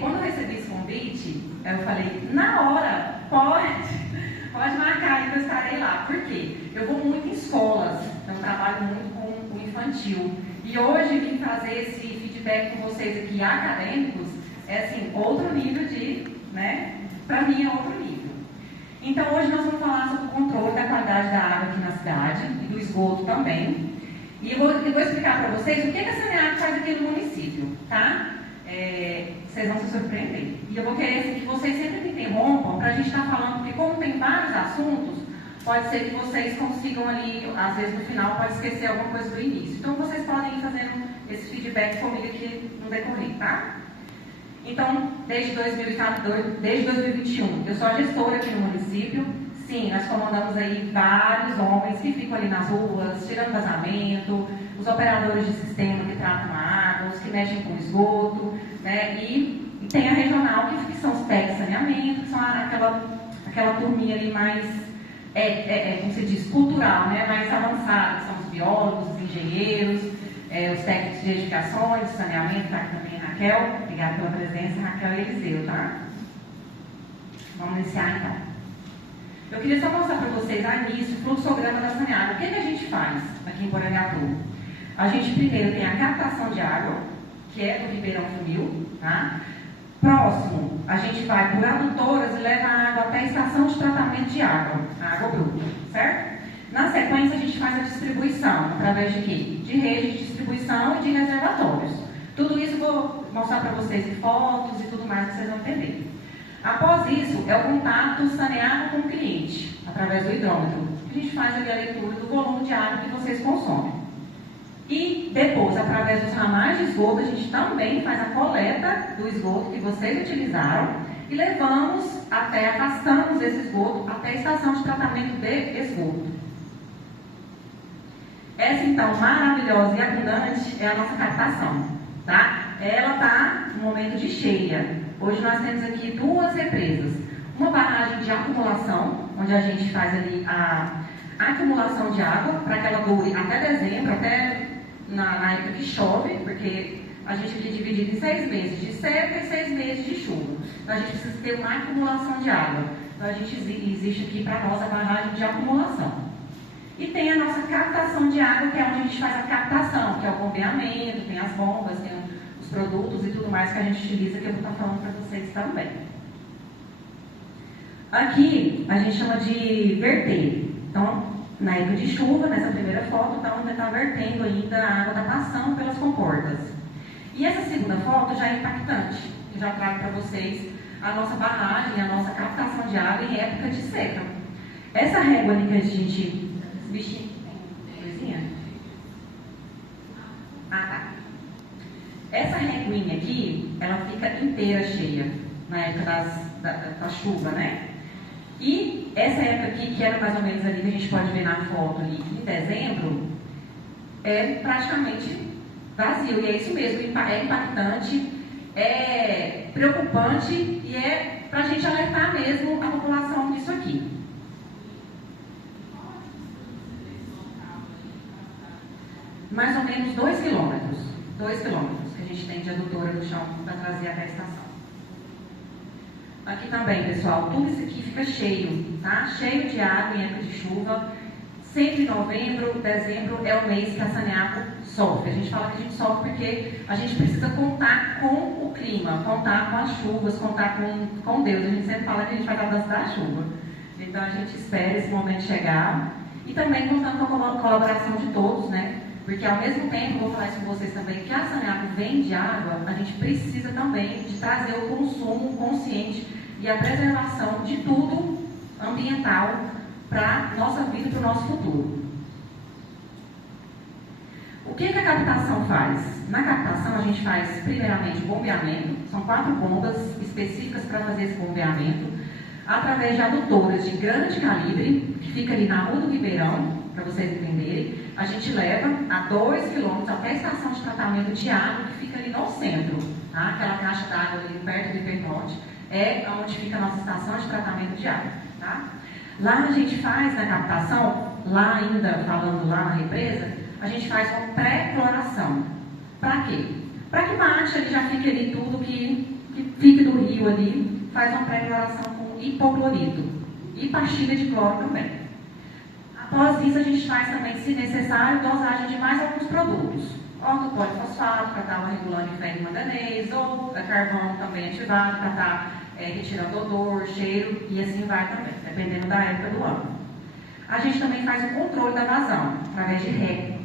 Quando eu recebi esse convite, eu falei, na hora, pode marcar aí que eu estarei lá. Por quê? Eu vou muito em escolas, então eu trabalho muito com o infantil. E hoje vim trazer esse feedback com vocês aqui, acadêmicos, é assim, outro nível para mim é outro nível. Então hoje nós vamos falar sobre o controle da qualidade da água aqui na cidade, e do esgoto também. E eu vou explicar para vocês o que a Saneago faz aqui no município, tá? Vocês vão se surpreender. E eu vou querer assim, que vocês sempre me interrompam para a gente estar falando, porque como tem vários assuntos, pode ser que vocês consigam ali, às vezes no final, pode esquecer alguma coisa do início. Então vocês podem ir fazendo esse feedback comigo aqui no decorrer, tá? Então, desde 2021, eu sou a gestora aqui no município. Sim, nós comandamos aí vários homens que ficam ali nas ruas, tirando vazamento, os operadores de sistema que tratam a água, os que mexem com esgoto, né? E tem a regional, que são os técnicos de saneamento, que são aquela turminha ali mais, como se diz, cultural, né? Mais avançada, que são os biólogos, os engenheiros, os técnicos de edificações, de saneamento, tá aqui também a Raquel. Obrigada pela presença, Raquel e Eliseu, tá? Vamos iniciar então. Eu queria só mostrar para vocês a início o fluxograma da Saneago. O que a gente faz aqui em Porangatu? A gente primeiro tem a captação de água, que é do Ribeirão Funil, tá? Próximo, a gente vai por adutoras e leva a água até a estação de tratamento de água, a água bruta, certo? Na sequência, a gente faz a distribuição, através de quê? De rede de distribuição e de reservatórios. Tudo isso eu vou mostrar para vocês em fotos e tudo mais que vocês vão entender. Após isso, é o contato Saneago com o cliente, através do hidrômetro. A gente faz ali a leitura do volume de água que vocês consomem. E depois, através dos ramais de esgoto, a gente também faz a coleta do esgoto que vocês utilizaram e levamos afastamos esse esgoto até a estação de tratamento de esgoto. Essa, então, maravilhosa e abundante é a nossa captação, tá? Ela está no momento de cheia. Hoje nós temos aqui duas represas. Uma barragem de acumulação, onde a gente faz ali a acumulação de água, para que ela dure até dezembro, até na época que chove, porque a gente aqui é dividido em 6 meses de seca e 6 meses de chuva. Então a gente precisa ter uma acumulação de água. Então existe aqui para nós a barragem de acumulação. E tem a nossa captação de água, que é onde a gente faz a captação, que é o bombeamento, tem as bombas, tem os produtos e tudo mais que a gente utiliza, que eu vou estar falando para vocês também. Aqui a gente chama de verter. Então, na época de chuva, nessa primeira foto, então ainda está vertendo ainda, a água está passando pelas comportas. E essa segunda foto já é impactante, que já trago para vocês a nossa barragem, a nossa captação de água em época de seca. Essa régua ali que a gente... Bichinho, coisinha? Tá. Essa reguinha aqui, ela fica inteira cheia na época da chuva, né? E essa época aqui, que era mais ou menos ali, que a gente pode ver na foto ali, em dezembro, é praticamente vazio. E é isso mesmo, é impactante, é preocupante e é para a gente alertar mesmo a população disso aqui. Mais ou menos 2 quilômetros. 2 quilômetros que a gente tem de adutora do chão para trazer até a estação. Aqui também, pessoal, tudo isso aqui fica cheio, tá? Cheio de água em época de chuva. Sempre novembro, dezembro é o mês que a Saneago sofre. A gente fala que a gente sofre porque a gente precisa contar com o clima, contar com as chuvas, contar com Deus. A gente sempre fala que a gente vai dar a dança da chuva. Então a gente espera esse momento chegar. E também contando com a colaboração de todos, né? Porque ao mesmo tempo, vou falar isso com vocês também, que a Saneago vende água, a gente precisa também de trazer o consumo consciente e a preservação de tudo ambiental para a nossa vida e para o nosso futuro. O que a captação faz? Na captação a gente faz primeiramente bombeamento, são 4 bombas específicas para fazer esse bombeamento, através de adutoras de grande calibre, que fica ali na Rua do Ribeirão, para vocês entenderem. A gente leva a 2 quilômetros até a estação de tratamento de água, que fica ali no centro, tá? Aquela caixa d'água ali perto do hipernorte, é onde fica a nossa estação de tratamento de água, tá? Lá a gente faz na captação, lá ainda falando lá na represa, a gente faz uma pré-cloração. Para quê? para que bate, ele já fique ali tudo que fique do rio ali, faz uma pré-cloração com hipoclorito e pastilha de cloro também. Após isso, a gente faz também, se necessário, dosagem de mais alguns produtos. Ortopolifosfato, para estar regulando ferro e manganês, ou carvão também ativado, para estar retirando odor, cheiro, e assim vai também, dependendo da época do ano. A gente também faz o controle da vazão, através de régua.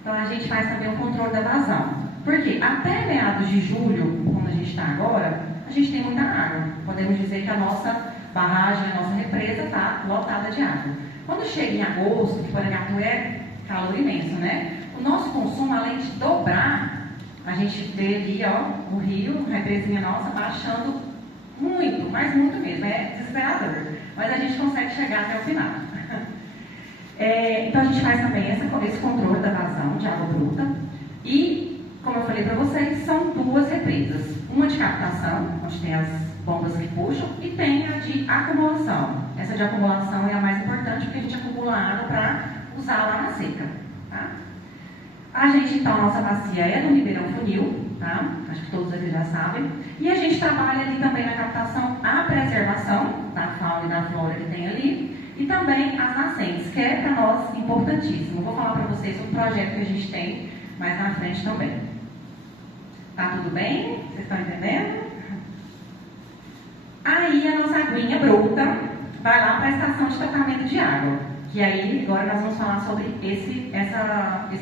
Então, a gente faz também o controle da vazão. Porque até meados de julho, como a gente está agora, a gente tem muita água. Podemos dizer que a nossa barragem, a nossa represa está lotada de água. Quando chega em agosto, que Porangatu é calor imenso, né? O nosso consumo, além de dobrar, a gente vê ali, ó, o rio, a represinha nossa, baixando muito, mas muito mesmo. É desesperador. Mas a gente consegue chegar até o final. Então, a gente faz também esse controle da vazão de água bruta. E, como eu falei para vocês, são duas represas. Uma de captação, onde tem as bombas que puxam, e tem a de acumulação. Essa de acumulação é a mais importante, porque a gente acumula água para usar lá na seca. Tá? A gente, então, a nossa bacia é do Ribeirão Funil, tá? Acho que todos aqui já sabem. E a gente trabalha ali também na captação, a preservação da fauna e da flora que tem ali, e também as nascentes, que é para nós importantíssimo. Vou falar para vocês um projeto que a gente tem mais na frente também. Tá tudo bem? Vocês estão entendendo? Aí a nossa aguinha bruta vai lá para a estação de tratamento de água. Que aí agora nós vamos falar sobre esse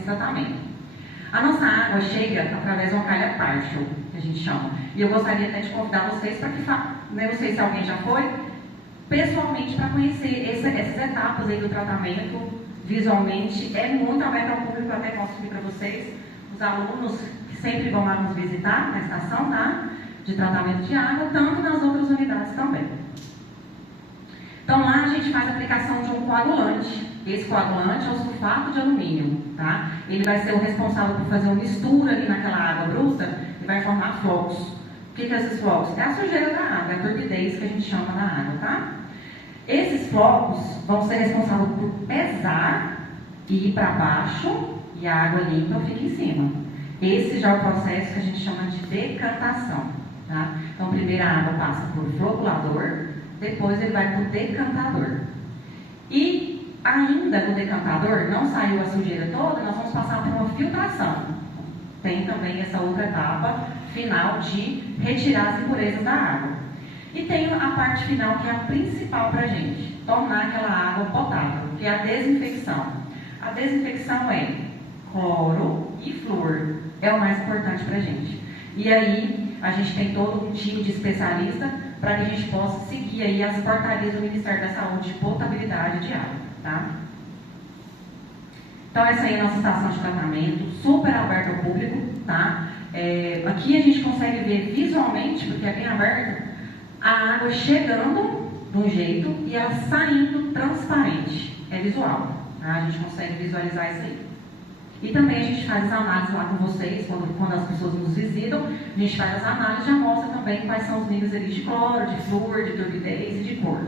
tratamento. A nossa água chega através de uma calha partial, que a gente chama. E eu gostaria até de convidar vocês para que, não sei se alguém já foi, pessoalmente, para conhecer essas etapas aí do tratamento visualmente. É muito aberto ao público, eu até posso vir para vocês, os alunos que sempre vão lá nos visitar na estação, tá? De tratamento de água, tanto nas outras unidades também. Então lá a gente faz a aplicação de um coagulante. Esse coagulante é o sulfato de alumínio, tá? Ele vai ser o responsável por fazer uma mistura ali naquela água bruta e vai formar flocos. O que é esses flocos? É a sujeira da água, é a turbidez que a gente chama da água, tá? Esses flocos vão ser responsáveis por pesar e ir para baixo e a água limpa fica em cima. Esse já é o processo que a gente chama de decantação, tá? Então primeiro a água passa por floculador, depois ele vai para o decantador. E ainda no decantador, não saiu a sujeira toda, nós vamos passar por uma filtração. Tem também essa outra etapa final de retirar as impurezas da água. E tem a parte final que é a principal para a gente, tornar aquela água potável, que é a desinfecção. A desinfecção é cloro e flúor, é o mais importante para a gente. E aí a gente tem todo um time de especialista para que a gente possa seguir aí as portarias do Ministério da Saúde de potabilidade de água, tá? Então essa aí é a nossa estação de tratamento, super aberta ao público, tá? Aqui a gente consegue ver visualmente, porque é bem aberto, a água chegando de um jeito e ela saindo transparente. É visual, tá? A gente consegue visualizar isso aí. E também a gente faz as análises lá com vocês, quando as pessoas nos visitam, a gente faz as análises e já mostra também quais são os níveis ali de cloro, de flúor, de turbidez e de cor.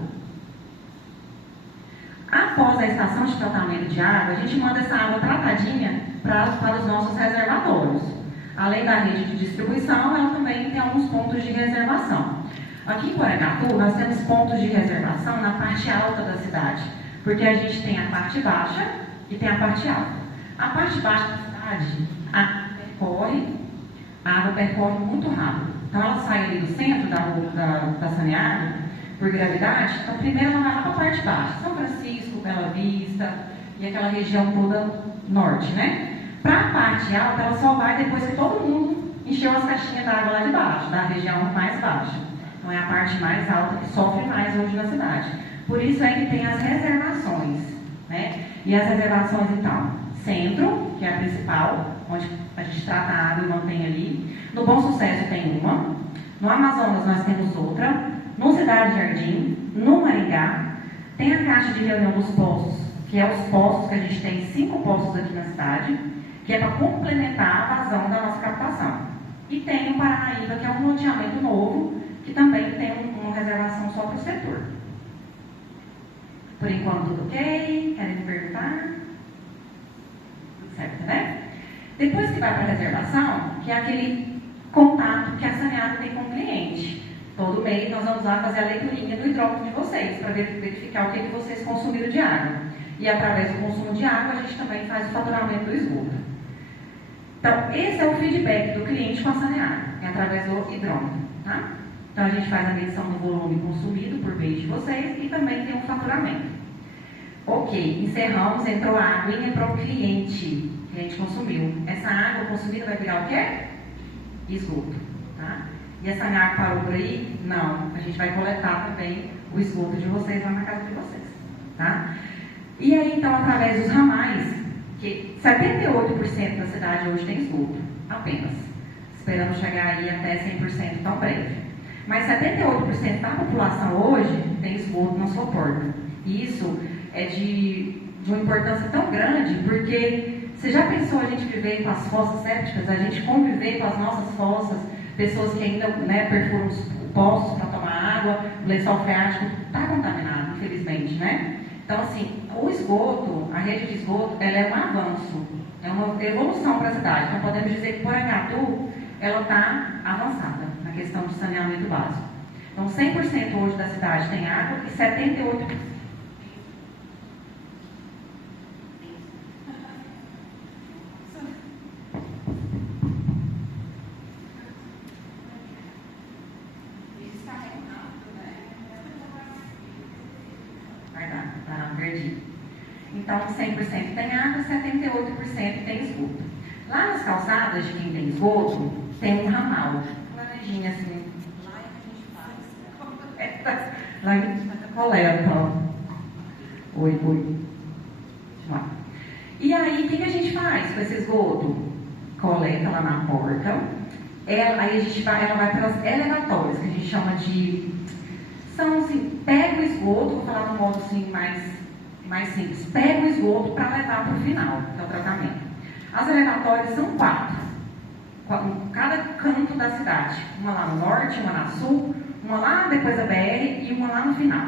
Após a estação de tratamento de água, a gente manda essa água tratadinha para os nossos reservatórios. Além da rede de distribuição, ela também tem alguns pontos de reservação. Aqui em Porangatu, nós temos pontos de reservação na parte alta da cidade, porque a gente tem a parte baixa e tem a parte alta. A parte baixa da cidade, a água percorre muito rápido. Então ela sai ali do centro da saneada, por gravidade, então primeiro ela vai lá para a parte baixa, São Francisco, Bela Vista e aquela região toda norte, né? Para a parte alta, ela só vai depois que todo mundo encheu as caixinhas d'água lá de baixo, da região mais baixa. Então é a parte mais alta que sofre mais hoje na cidade. Por isso é que tem as reservações, né? E as reservações, então, centro, que é a principal, onde a gente trata a água e mantém ali. No Bom Sucesso tem uma. No Amazonas nós temos outra. No Cidade Jardim, no Maringá. Tem a caixa de reunião dos poços, que é os poços que a gente tem 5 poços aqui na cidade, que é para complementar a vazão da nossa captação. E tem o Paranaíba, que é um loteamento novo, setor. Por enquanto, tudo ok? Querem me perguntar? Tudo certo, né? Depois que vai para a reservação, que é aquele contato que a Saneago tem com o cliente. Todo mês nós vamos lá fazer a leiturinha do hidrômetro de vocês, para verificar o que vocês consumiram de água. E através do consumo de água, a gente também faz o faturamento do esgoto. Então, esse é o feedback do cliente com a Saneago, é através do hidrômetro. Tá? Então, a gente faz a medição do volume consumido por mês de vocês e também tem um faturamento. Ok, encerramos, entrou a aguinha para o cliente. O cliente consumiu. Essa água consumida vai virar o quê? Esgoto. Tá? E essa água parou por aí? Não. A gente vai coletar também o esgoto de vocês lá na casa de vocês. Tá? E aí, então, através dos ramais, que 78% da cidade hoje tem esgoto, apenas. Esperamos chegar aí até 100% tão breve. Mas 78% da população hoje tem esgoto na sua porta. E isso é de uma importância tão grande, porque você já pensou a gente viver com as fossas sépticas, a gente conviver com as nossas fossas, pessoas que ainda perfuram os poços para tomar água, o lençol freático está contaminado, infelizmente, né? Então, assim, o esgoto, a rede de esgoto, ela é um avanço, é uma evolução para a cidade. Então, podemos dizer que por Angatu, ela está avançada na questão de saneamento básico. Então, 100% hoje da cidade tem água e 78%. Então, 100% tem água, 78% tem esgoto. Lá nas calçadas de quem tem esgoto, tem um ramal. Planejinha assim. Lá é que a gente faz. Lá a gente coleta. Oi. Vamos lá. E aí, o que a gente faz com esse esgoto? Coleta lá na porta. Aí a gente ela vai para as elevatórias, que a gente chama de... São assim, pega o esgoto, vou falar no modo assim mais simples, pega o esgoto para levar para o final, que é o tratamento. As elevatórias são 4, em cada canto da cidade. Uma lá no norte, uma na sul, uma lá depois da BR e uma lá no final.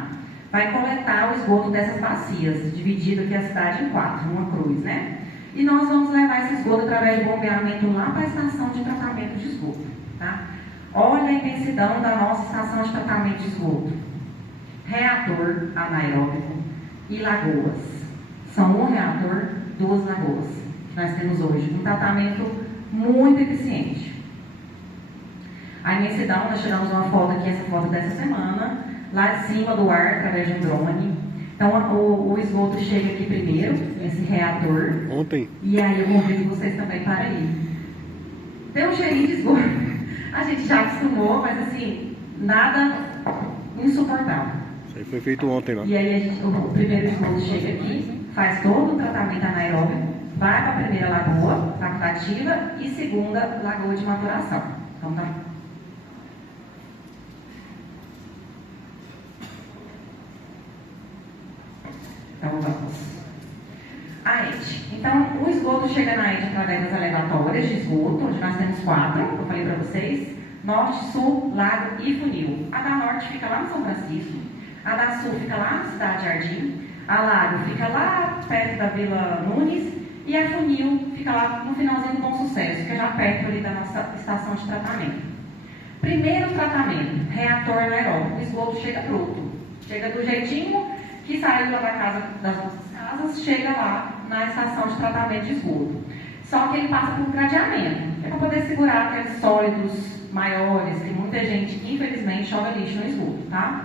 Vai coletar o esgoto dessas bacias, dividido aqui a cidade em 4, uma cruz, né? E nós vamos levar esse esgoto através de bombeamento lá para a estação de tratamento de esgoto, tá? Olha a imensidão da nossa estação de tratamento de esgoto. Reator anaeróbico e lagoas. São um reator, 2 lagoas que nós temos hoje. Um tratamento muito eficiente. A imensidão, nós tiramos uma foto aqui, essa foto dessa semana, lá de cima do ar, através de um drone. Então, o esgoto chega aqui primeiro, esse reator. Ontem. E aí eu convido vocês também para ir. Tem um cheirinho de esgoto. A gente já acostumou, mas assim, nada insuportável. Isso aí foi feito ontem lá. E aí o primeiro esgoto chega aqui, faz todo o tratamento anaeróbico, vai para a primeira lagoa, facultativa, e segunda lagoa de maturação. Então tá. Então vamos. A ET. Então, o esgoto chega na ET através das elevatórias de esgoto, onde nós temos 4, eu falei para vocês: norte, sul, lago e funil. A da norte fica lá no São Francisco, a da sul fica lá na Cidade Jardim, a lago fica lá perto da Vila Nunes e a funil fica lá no finalzinho do Bom Sucesso, que é já perto ali da nossa estação de tratamento. Primeiro tratamento, reator anaeróbico. O esgoto chega pronto, chega do jeitinho que saiu lá da casa das nossas casas, chega lá na estação de tratamento de esgoto. Só que ele passa por um gradeamento, é para poder segurar aqueles sólidos maiores, que muita gente, infelizmente, joga lixo no esgoto, tá?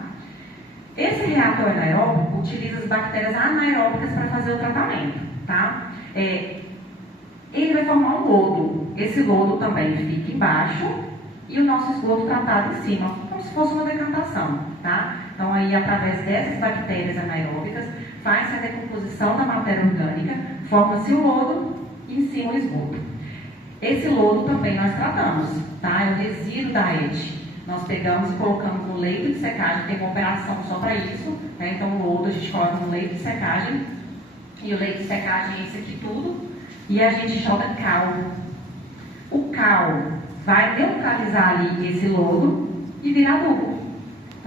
Esse reator anaeróbico utiliza as bactérias anaeróbicas para fazer o tratamento, tá? Ele vai formar um lodo. Esse lodo também fica embaixo e o nosso esgoto tratado em cima, como se fosse uma decantação, tá? Então, aí, através dessas bactérias anaeróbicas, faz-se a decomposição da matéria orgânica, forma-se o lodo e em cima o esgoto. Esse lodo também nós tratamos, tá? É o resíduo da ET. Nós pegamos e colocamos no leito de secagem, tem uma operação só para isso, né? Então, o lodo a gente coloca no leito de secagem, e o leito de secagem é isso aqui tudo, e a gente joga cal. O cal vai neutralizar ali esse lodo e virar adubo.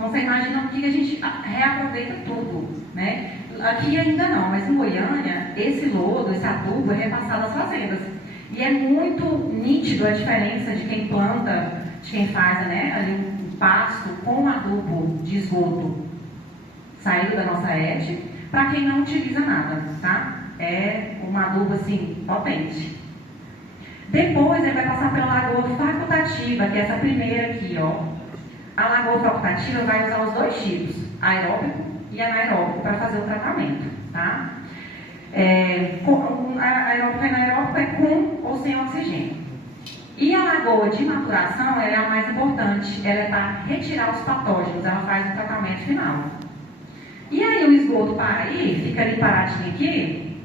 Então você imagina que a gente reaproveita tudo, né? Aqui ainda não, mas em Goiânia, esse lodo, esse adubo é repassado às fazendas. E é muito nítido a diferença de quem planta, de quem faz, né, ali um pasto com adubo de esgoto saído da nossa ET, para quem não utiliza nada, tá? É um adubo assim, potente. Depois ele vai passar pela lagoa facultativa, que é essa primeira aqui, ó. A lagoa facultativa vai usar os dois tipos, aeróbico e anaeróbico, para fazer o tratamento, tá? Aeróbico e anaeróbico é com ou sem oxigênio. E a lagoa de maturação, ela é a mais importante, ela é para retirar os patógenos, ela faz o tratamento final. E aí o esgoto para aí, fica ali paradinho aqui?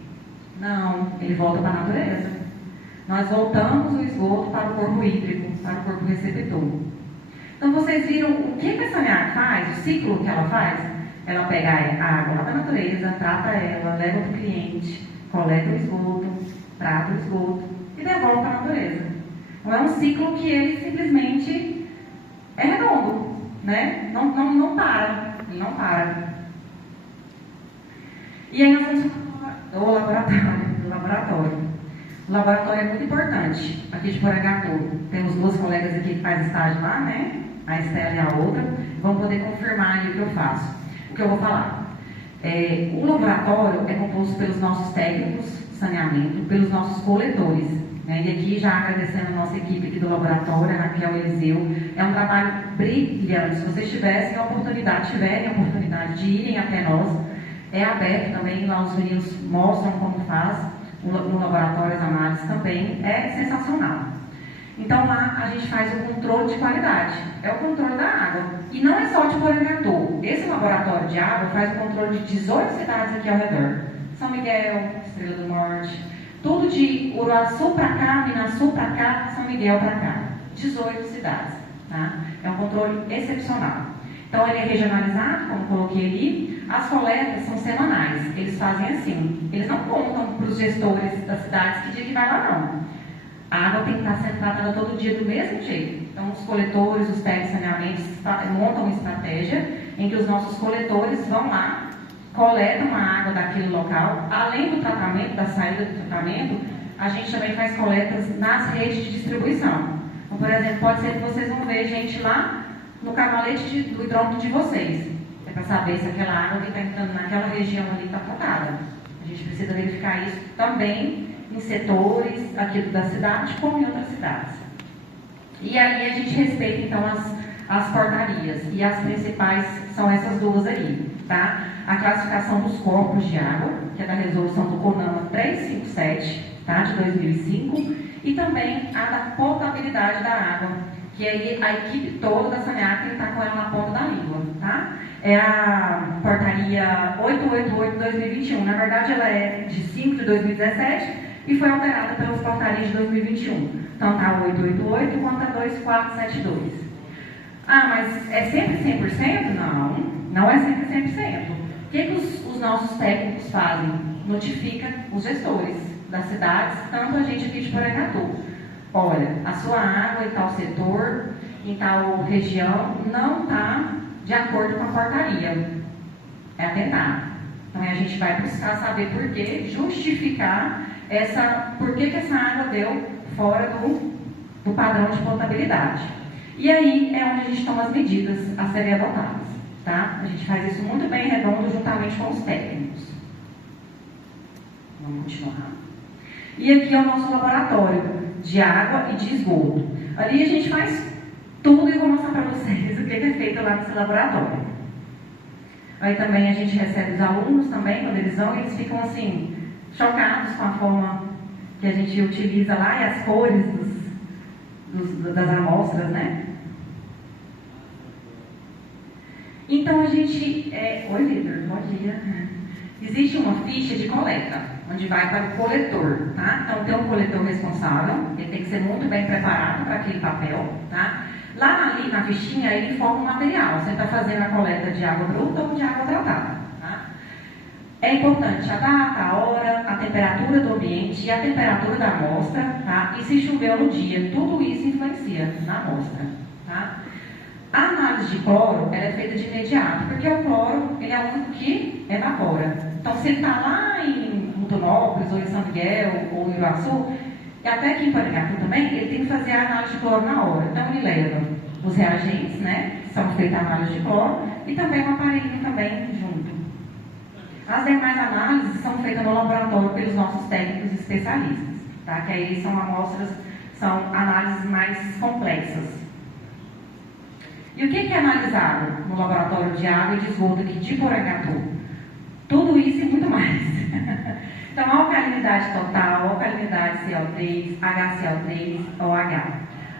Não, ele volta para a natureza. Nós voltamos o esgoto para o corpo hídrico, para o corpo receptor. Então vocês viram o que a Saneac faz, o ciclo que ela faz? Ela pega a água lá da natureza, trata ela, leva para o cliente, coleta o esgoto, trata o esgoto e devolve para a natureza. Não é um ciclo que ele simplesmente é redondo, né? Não para, ele não para. E aí nós vamos para o laboratório. O laboratório é muito importante. Aqui de Porangatu, temos duas colegas aqui que fazem estágio lá, né? A Estela e a outra. Vão poder confirmar aí o que eu faço, o que eu vou falar. O laboratório é composto pelos nossos técnicos de saneamento, pelos nossos coletores, né? E aqui já agradecendo a nossa equipe aqui do laboratório, a Raquel e Eliseu. É um trabalho brilhante. Se vocês tiverem a oportunidade de irem até nós, é aberto também, lá os meninos mostram como faz, no laboratório as análises também, é sensacional. Então lá a gente faz o controle de qualidade, é o controle da água. E não é só de Porangatu, esse laboratório de água faz o controle de 18 cidades aqui ao redor. São Miguel, Estrela do Norte, tudo de Uruaçu para cá, Minasul para cá, São Miguel para cá. 18 cidades, tá? É um controle excepcional. Então ele é regionalizado, como coloquei ali. As coletas são semanais, eles fazem assim, eles não contam para os gestores das cidades que dia que vai lá não. A água tem que estar sendo tratada todo dia do mesmo jeito. Então os coletores, os técnicos de saneamento montam uma estratégia em que os nossos coletores vão lá, coletam a água daquele local. Além do tratamento, da saída do tratamento, a gente também faz coletas nas redes de distribuição. Então, por exemplo, pode ser que vocês vão ver gente lá no cavalete do hidrômetro de vocês. Para saber se aquela água que está entrando naquela região ali está tratada. A gente precisa verificar isso também em setores aqui da cidade, como em outras cidades. E aí a gente respeita então as portarias, e as principais são essas duas aí, tá? A classificação dos corpos de água, que é da resolução do CONAMA 357, tá? De 2005, e também a da potabilidade da água, que aí a equipe toda da Saneac está com ela na ponta da língua, tá? É a portaria 888/2021. Na verdade, ela é de 5 de 2017 e foi alterada pelas portarias de 2021. Tanto a 888 quanto a 2472. Ah, mas é sempre 100%? Não, não é sempre 100%. O que os nossos técnicos fazem? Notifica os gestores das cidades, tanto a gente aqui de Porangatu. Olha, a sua água em tal setor, em tal região, não está de acordo com a portaria. É atentar. Então a gente vai buscar saber por quê, justificar por que essa água deu fora do padrão de potabilidade. E aí é onde a gente toma as medidas a serem adotadas. Tá? A gente faz isso muito bem redondo juntamente com os técnicos. Vamos continuar. E aqui é o nosso laboratório de água e de esgoto. Ali a gente faz tudo e vou mostrar para vocês o que é feito lá nesse laboratório. Aí também a gente recebe os alunos também, quando eles vão, eles ficam assim, chocados com a forma que a gente utiliza lá e as cores das amostras, né? Então a gente... Oi, Vitor, bom dia. Existe uma ficha de coleta, onde vai para o coletor, tá? Então tem um coletor responsável, ele tem que ser muito bem preparado para aquele papel, tá? Lá ali na fichinha ele informa o material, você está fazendo a coleta de água bruta ou de água tratada, tá? É importante a data, a hora, a temperatura do ambiente e a temperatura da amostra, tá? E se choveu no dia, tudo isso influencia na amostra, tá? A análise de cloro, ela é feita de imediato, porque o cloro, ele é o único que evapora. Então, se ele está lá em Mutunópolis, ou em São Miguel, ou em Iguaçu, e até aqui em Paranaguá também, ele tem que fazer a análise de cloro na hora. Então, ele leva os reagentes, né, que são feitos a análise de cloro, e também um aparelho também junto. As demais análises são feitas no laboratório pelos nossos técnicos especialistas, tá? Que aí são amostras, são análises mais complexas. E o que é analisado no laboratório de água e de esgoto aqui de Porangatu? Tudo isso e muito mais. Então, alcalinidade total, alcalinidade CO3, HCl3, OH,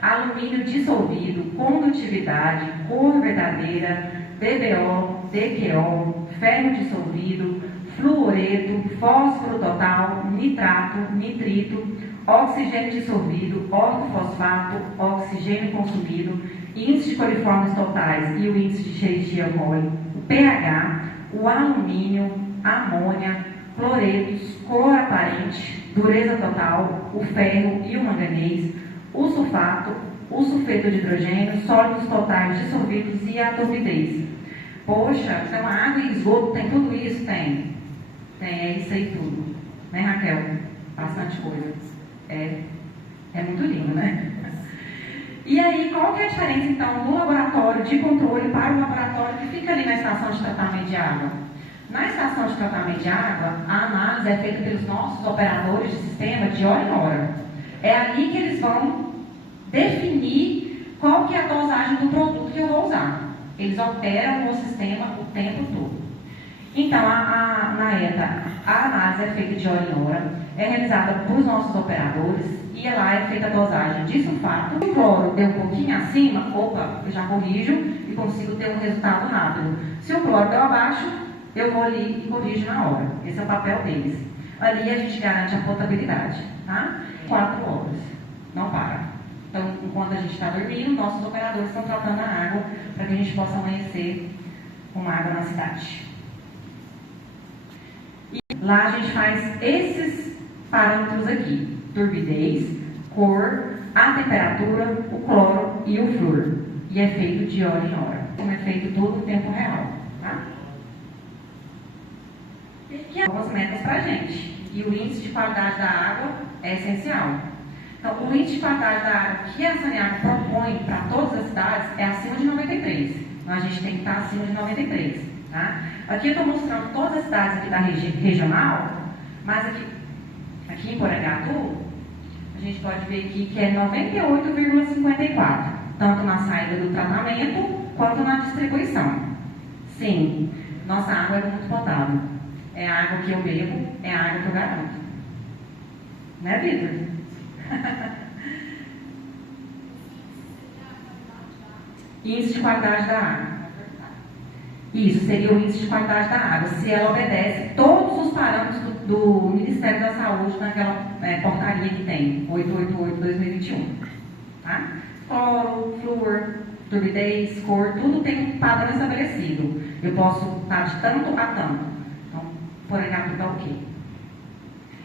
alumínio dissolvido, condutividade, cor verdadeira, DBO, DQO, ferro dissolvido, fluoreto, fósforo total, nitrato, nitrito, oxigênio dissolvido, ortofosfato, oxigênio consumido, índice de coliformes totais e o índice de Escherichia coli, o pH, o alumínio, amônia, cloretos, cor aparente, dureza total, o ferro e o manganês, o sulfato, o sulfeto de hidrogênio, sólidos totais dissolvidos e a turbidez. Poxa, então a água e esgoto tem tudo isso? Tem. Tem, é isso aí tudo. Né, Raquel? Bastante coisa. É muito lindo, né? E aí, qual que é a diferença, então, do laboratório de controle para o laboratório que fica ali na estação de tratamento de água? Na estação de tratamento de água, a análise é feita pelos nossos operadores de sistema de hora em hora. É ali que eles vão definir qual que é a dosagem do produto que eu vou usar. Eles operam o sistema o tempo todo. Então, na ETA, a análise é feita de hora em hora, é realizada por nossos operadores e lá é feita a dosagem de sulfato. Se o cloro deu um pouquinho acima, opa, eu já corrijo e consigo ter um resultado rápido. Se o cloro deu abaixo, eu vou ali e corrijo na hora. Esse é o papel deles. Ali a gente garante a potabilidade, tá? 4 horas, não para. Então, enquanto a gente está dormindo, nossos operadores estão tratando a água para que a gente possa amanhecer com água na cidade. E lá a gente faz esses parâmetros aqui: turbidez, cor, a temperatura, o cloro e o flúor. E é feito de hora em hora. Então é feito todo o tempo real. Tá? E algumas metas para a gente. E o índice de qualidade da água é essencial. Então, o índice de qualidade da água que a Saneago propõe para todas as cidades é acima de 93. Então, a gente tem que estar acima de 93. Tá? Aqui eu estou mostrando todas as cidades aqui da regional, mas aqui em Porangatu, a gente pode ver aqui que é 98,54, tanto na saída do tratamento quanto na distribuição. Sim, nossa água é muito potável. É a água que eu bebo, é a água que eu garanto. Né, Vitor? Índice de qualidade da água. Isso seria o índice de qualidade da água, se ela obedece todos os parâmetros do Ministério da Saúde naquela portaria que tem, 888/2021. Tá? Cloro, flúor, turbidez, cor, tudo tem um padrão estabelecido. Eu posso estar de tanto a tanto. Então, por exemplo, está ok.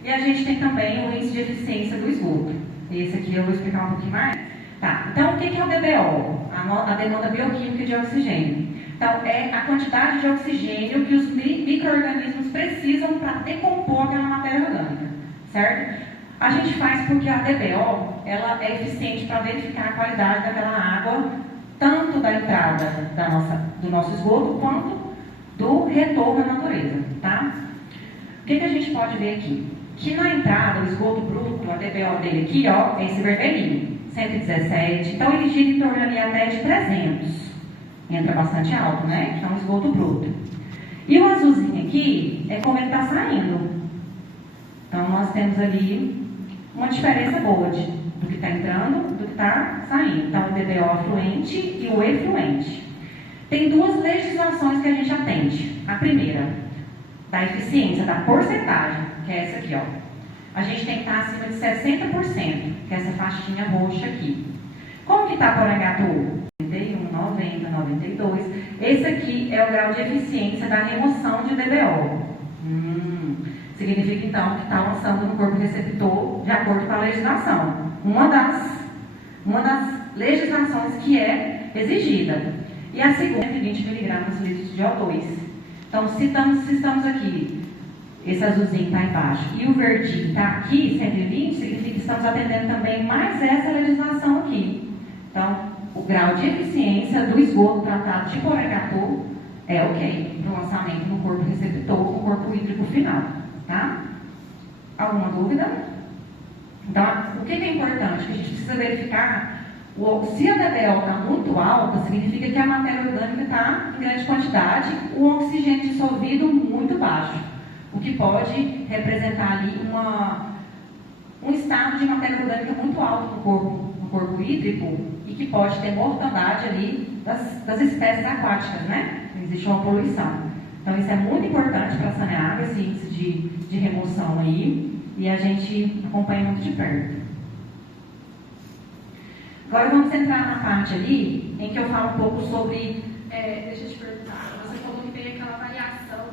E a gente tem também o índice de eficiência do esgoto. Esse aqui eu vou explicar um pouquinho mais. Tá, então o que é o DBO? A demanda bioquímica de oxigênio. Então, é a quantidade de oxigênio que os micro-organismos precisam para decompor aquela matéria orgânica, certo? A gente faz porque a DBO, ela é eficiente para verificar a qualidade daquela água, tanto da entrada do nosso esgoto, quanto do retorno à natureza, tá? O que a gente pode ver aqui? Que na entrada, o esgoto bruto, a DBO dele aqui, ó, é esse vermelhinho, 117, então ele gira em torno ali até de 300. Entra bastante alto, né? Então, esgoto bruto. E o azulzinho aqui é como ele está saindo. Então, nós temos ali uma diferença boa do que está entrando, do que está saindo. Então, o DBO fluente e o efluente. Tem duas legislações que a gente atende. A primeira, da eficiência, da porcentagem, que é essa aqui, ó. A gente tem que estar acima de 60%, que é essa faixinha roxa aqui. Como que está Porangatu? 91, 90, 92. Esse aqui é o grau de eficiência da remoção de DBO. Significa, então, que está lançando no corpo receptor de acordo com a legislação. Uma das legislações que é exigida. E a segunda, 120 miligramas por litro de O2. Então, se estamos aqui, esse azulzinho está embaixo, e o verdinho está aqui, 120, significa que estamos atendendo também mais essa legislação aqui. Então, o grau de eficiência do esgoto tratado de Porangatu é ok para o lançamento no corpo receptor, no corpo hídrico final. Tá? Alguma dúvida? Então, o que é importante? Que a gente precisa verificar, se a DBO está muito alta, significa que a matéria orgânica está em grande quantidade, o oxigênio dissolvido muito baixo, o que pode representar ali um estado de matéria orgânica muito alto no corpo hídrico e que pode ter mortandade ali das espécies aquáticas, né? Existe uma poluição. Então, isso é muito importante para sanear esse índice de remoção aí, e a gente acompanha muito de perto. Agora vamos entrar na parte ali em que eu falo um pouco sobre... deixa eu te perguntar, você falou que tem aquela variação.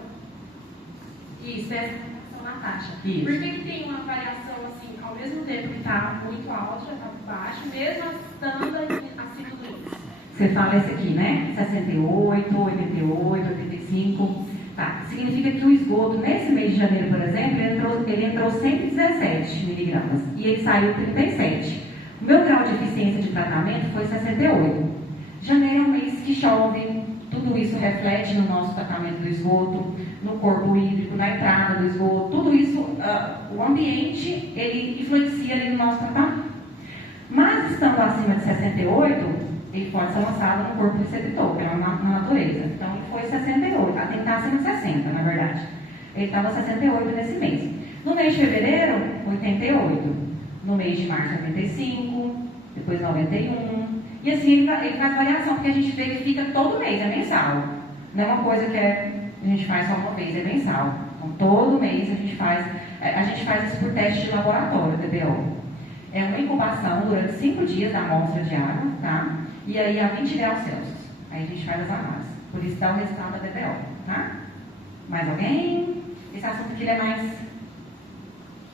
Isso, essa variação na taxa. Isso. Por que tem uma variação assim, ao mesmo tempo que está muito alto, já está baixo, mesmo estando acima do índice? Você fala esse aqui, né? 68, 88, 85... Tá. Significa que o esgoto, nesse mês de janeiro, por exemplo, ele entrou 117 miligramas e ele saiu 37. O meu grau de eficiência de tratamento foi 68. Janeiro é um mês que chove, tudo isso reflete no nosso tratamento do esgoto, no corpo hídrico, na entrada do esgoto, tudo isso, o ambiente, ele influencia ali no nosso tratamento. Mas, estando acima de 68, ele pode ser lançado no corpo receptor, que é na natureza. Então, ele foi 68, tem que estar acima de 60, na verdade. Ele estava 68 nesse mês. No mês de fevereiro, 88. No mês de março, 95. Depois, 91. E assim, ele faz variação, porque a gente verifica todo mês, é mensal. Não é uma coisa que a gente faz só uma vez, é mensal. Então, todo mês a gente faz isso por teste de laboratório, DBO. É uma incubação durante 5 dias da amostra de água, tá? E aí a 20 graus Celsius. Aí a gente faz as análises. Por isso dá o resultado da DBO, tá? Mais alguém? Esse assunto aqui é mais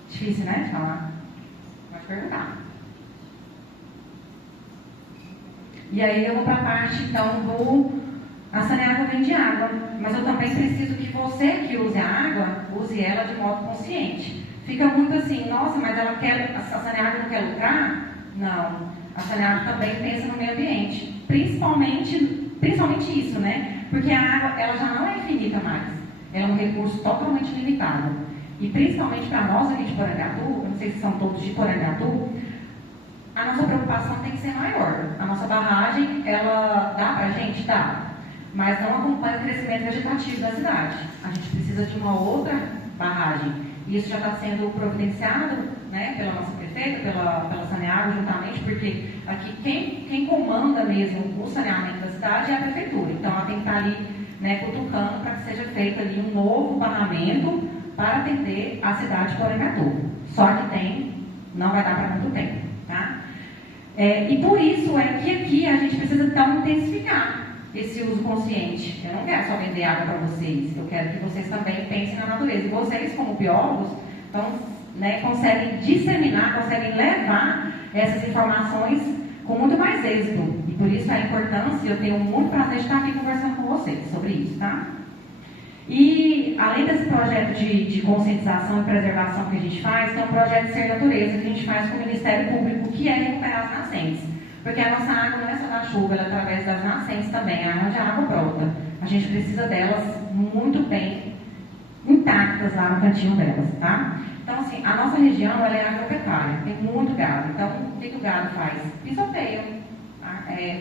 difícil, né, de falar? Pode perguntar. E aí eu vou para a parte, então, a saneágua vem de água. Mas eu também preciso que você que use a água, use ela de modo consciente. Fica muito assim, nossa, mas a saneágua não quer lucrar? Não. A saneágua também pensa no meio ambiente. Principalmente isso, né? Porque a água, ela já não é infinita mais. Ela é um recurso totalmente limitado. E principalmente para nós aqui de Porangatu, eu não sei se são todos de Porangatu, a nossa preocupação tem que ser maior. A nossa barragem, ela dá para a gente? Dá. Mas não acompanha o crescimento vegetativo da cidade. A gente precisa de uma outra barragem. E isso já está sendo providenciado, né, pela nossa prefeita, pela Saneágua, juntamente, porque aqui quem comanda mesmo o saneamento da cidade é a prefeitura. Então, ela tem que estar ali, né, cutucando para que seja feito ali um novo barramento para atender a cidade de Porangatu. Só que não vai dar para muito tempo, tá? E por isso é que aqui a gente precisa então intensificar esse uso consciente. Eu não quero só vender água para vocês, eu quero que vocês também pensem na natureza. E vocês, como biólogos, então, né, conseguem disseminar, conseguem levar essas informações com muito mais êxito. E por isso a importância, eu tenho muito prazer de estar aqui conversando com vocês sobre isso, tá? E, além desse projeto de conscientização e preservação que a gente faz, tem um projeto de Ser Natureza que a gente faz com o Ministério Público, que é recuperar as nascentes. Porque a nossa água não é só da chuva, ela é através das nascentes também, é onde a água brota. A gente precisa delas muito bem intactas lá no cantinho delas, tá? Então, assim, a nossa região, ela é agropecuária, tem muito gado. Então, o que o gado faz? Pisoteia.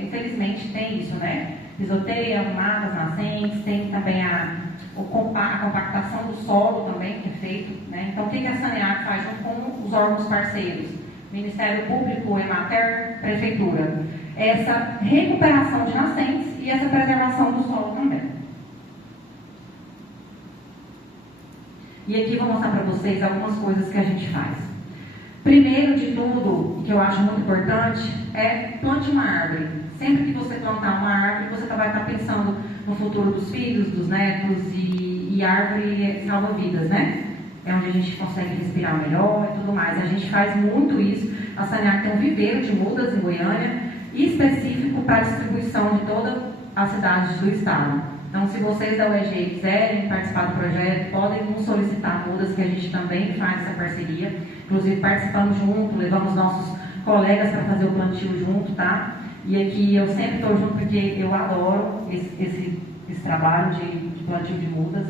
Infelizmente, tem isso, né? Pisoteia, mata as nascentes, tem também a compactação do solo também, que é feito, né? Então, o que a Saneágua faz junto com os órgãos parceiros? Ministério Público, Emater, Prefeitura. Essa recuperação de nascentes e essa preservação do solo também. E aqui vou mostrar para vocês algumas coisas que a gente faz. Primeiro de tudo, que eu acho muito importante, é plante uma árvore. Sempre que você plantar uma árvore, você vai estar pensando no futuro dos filhos, dos netos, e árvore salva vidas, né? É onde a gente consegue respirar melhor e tudo mais. A gente faz muito isso. A Saneágua tem um viveiro de mudas em Goiânia. específico para a distribuição de todas as cidades do estado. Então, se vocês da UEG quiserem participar do projeto, podem nos solicitar mudas, que a gente também faz essa parceria. Inclusive, participamos junto, levamos nossos colegas para fazer o plantio junto, tá? E aqui eu sempre estou junto porque eu adoro esse trabalho de plantio de mudas.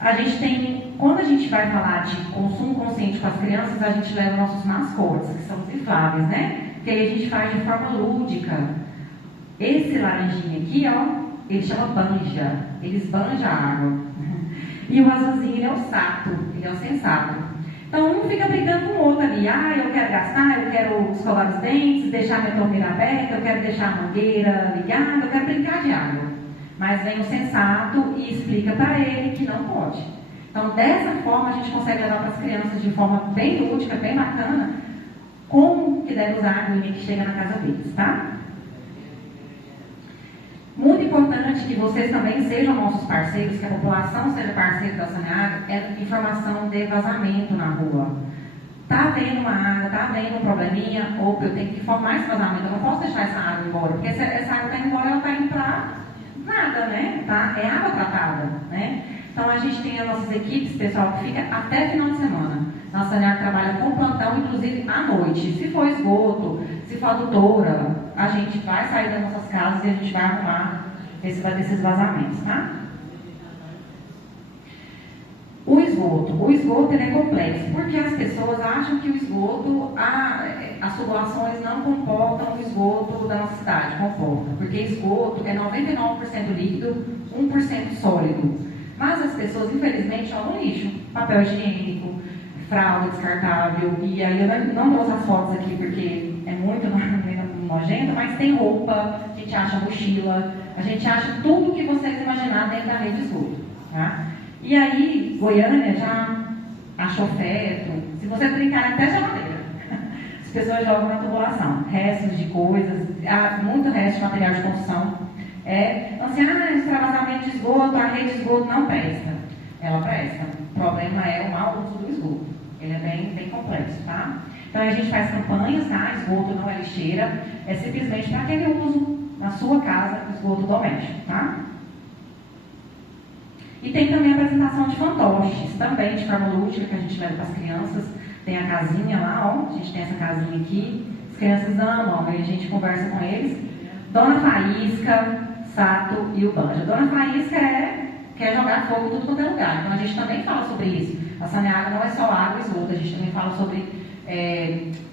A gente tem, quando a gente vai falar de consumo consciente com as crianças, a gente leva nossos mascotes, que são os infláveis, né? Que aí a gente faz de forma lúdica. Esse laranjinha aqui, ó, ele chama banja, ele esbanja a água. E o azulzinho, ele é o sato, ele é o sensato. Então, um fica brincando com o outro ali. Ah, eu quero gastar, eu quero escovar os dentes, deixar minha torneira aberta, eu quero deixar a mangueira ligada, eu quero brincar de água. Mas vem o sensato e explica para ele que não pode. Então, dessa forma, a gente consegue levar para as crianças de forma bem lúdica, bem bacana, como que deve usar a aguinha que chega na casa deles, tá? Muito importante que vocês também sejam nossos parceiros, que a população seja parceiro da Saneaga, é informação de vazamento na rua. Tá havendo uma água, tá havendo um probleminha, ou eu tenho que informar esse vazamento, eu não posso deixar essa água embora, porque se essa água está indo embora, ela está indo para nada, né? Tá? É água tratada, né? Então a gente tem as nossas equipes, pessoal, que fica até final de semana. Nossa Saneaga trabalha com plantão, inclusive à noite. Se for esgoto, se for adutora, a gente vai sair das nossas casas e a gente vai arrumar esses vazamentos, tá? O esgoto ele é complexo, porque as pessoas acham que o esgoto, as tubulações não comportam o esgoto da nossa cidade, comportam, porque esgoto é 99% líquido, 1% sólido. Mas as pessoas, infelizmente, jogam lixo, papel higiênico, fralda descartável, e aí eu não trouxe as fotos aqui porque é muito nojento, mas tem roupa, a gente acha mochila, a gente acha tudo que vocês imaginar dentro da rede de esgoto, tá? E aí, Goiânia já achou feto, se vocês brincarem até geladeira, as pessoas jogam na tubulação, restos de coisas, há muito resto de material de construção. Assim, extravasamento de esgoto, a rede de esgoto não presta. Ela presta. O problema é o mau uso do esgoto. Ele é bem complexo, tá? Então a gente faz campanhas, tá? Esgoto não é lixeira, é simplesmente para aquele uso na sua casa, esgoto doméstico, tá? E tem também a apresentação de fantoches, também de forma lúdica, que a gente leva para as crianças. Tem a casinha lá, ó, a gente tem essa casinha aqui. As crianças amam, aí a gente conversa com eles. Dona Faísca, Sato e o Banja. Dona Faísca quer jogar fogo em tudo quanto é lugar. Então a gente também fala sobre isso. A Saneaga não é só água e esgoto, a gente também fala sobre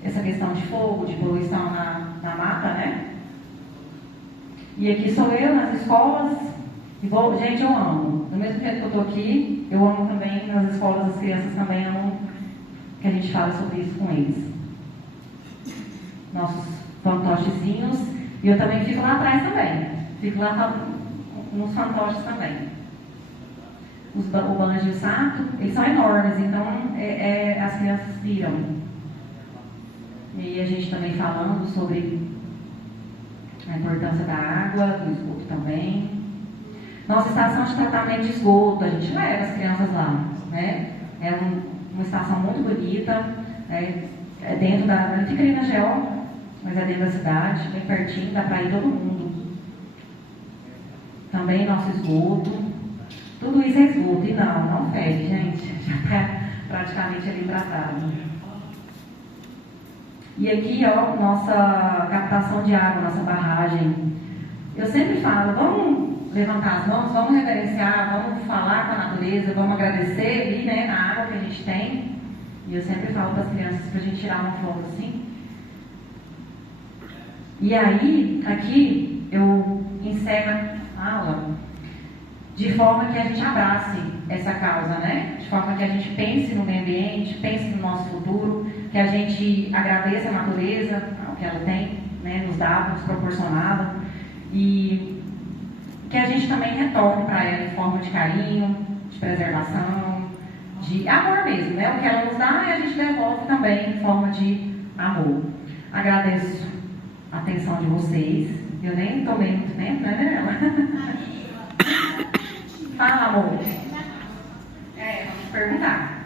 essa questão de fogo, de poluição na mata, né? E aqui sou eu nas escolas. Gente, eu amo. Do mesmo jeito que eu estou aqui, eu amo também nas escolas, as crianças também amam que a gente fala sobre isso com eles. Nossos fantochezinhos. E eu também fico lá atrás também. Fico lá nos fantoches também. O Banja e o Sato, eles são enormes, então as crianças tiram. E a gente também falando sobre a importância da água, do esgoto também. Nossa estação de tratamento de esgoto, a gente leva as crianças lá, né? É uma estação muito bonita, é dentro da... Fica ali na GO, mas é dentro da cidade, bem pertinho, dá para ir todo mundo. Também nosso esgoto. Tudo isso é esgoto, e não fede, gente. Já está praticamente ali tratado. E aqui, ó, nossa captação de água, nossa barragem. Eu sempre falo, vamos levantar as mãos, vamos reverenciar, vamos falar com a natureza, vamos agradecer ali, né, a água que a gente tem. E eu sempre falo para as crianças para a gente tirar uma foto assim. E aí, aqui, eu encerro a aula de forma que a gente abrace essa causa, né? De forma que a gente pense no meio ambiente, pense no nosso futuro, que a gente agradeça a natureza, o que ela tem, né, nos dado, nos proporcionado, e que a gente também retorne para ela em forma de carinho, de preservação, de amor mesmo, né? O que ela nos dá e a gente devolve também em forma de amor. Agradeço a atenção de vocês. Eu nem tomei muito tempo, né, Mirella? Fala, amor. Vamos perguntar.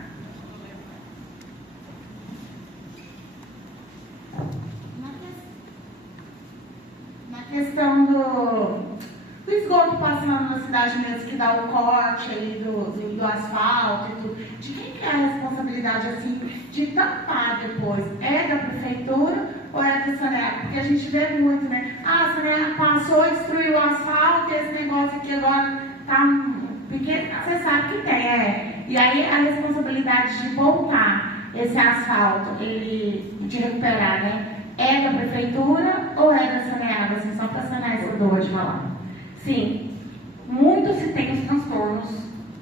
esgoto passando na cidade mesmo, que dá o corte aí do asfalto e tudo, de quem que é a responsabilidade, assim, de tampar depois? É da prefeitura ou é da Saneago? Porque a gente vê muito, né? Ah, a Saneago passou, destruiu o asfalto, e esse negócio aqui agora tá... Porque você sabe que tem, E aí a responsabilidade de voltar esse asfalto, de recuperar, né? É da prefeitura ou é da Saneago? Assim, só para sanar essa dor de falar. Sim, muito se tem os transtornos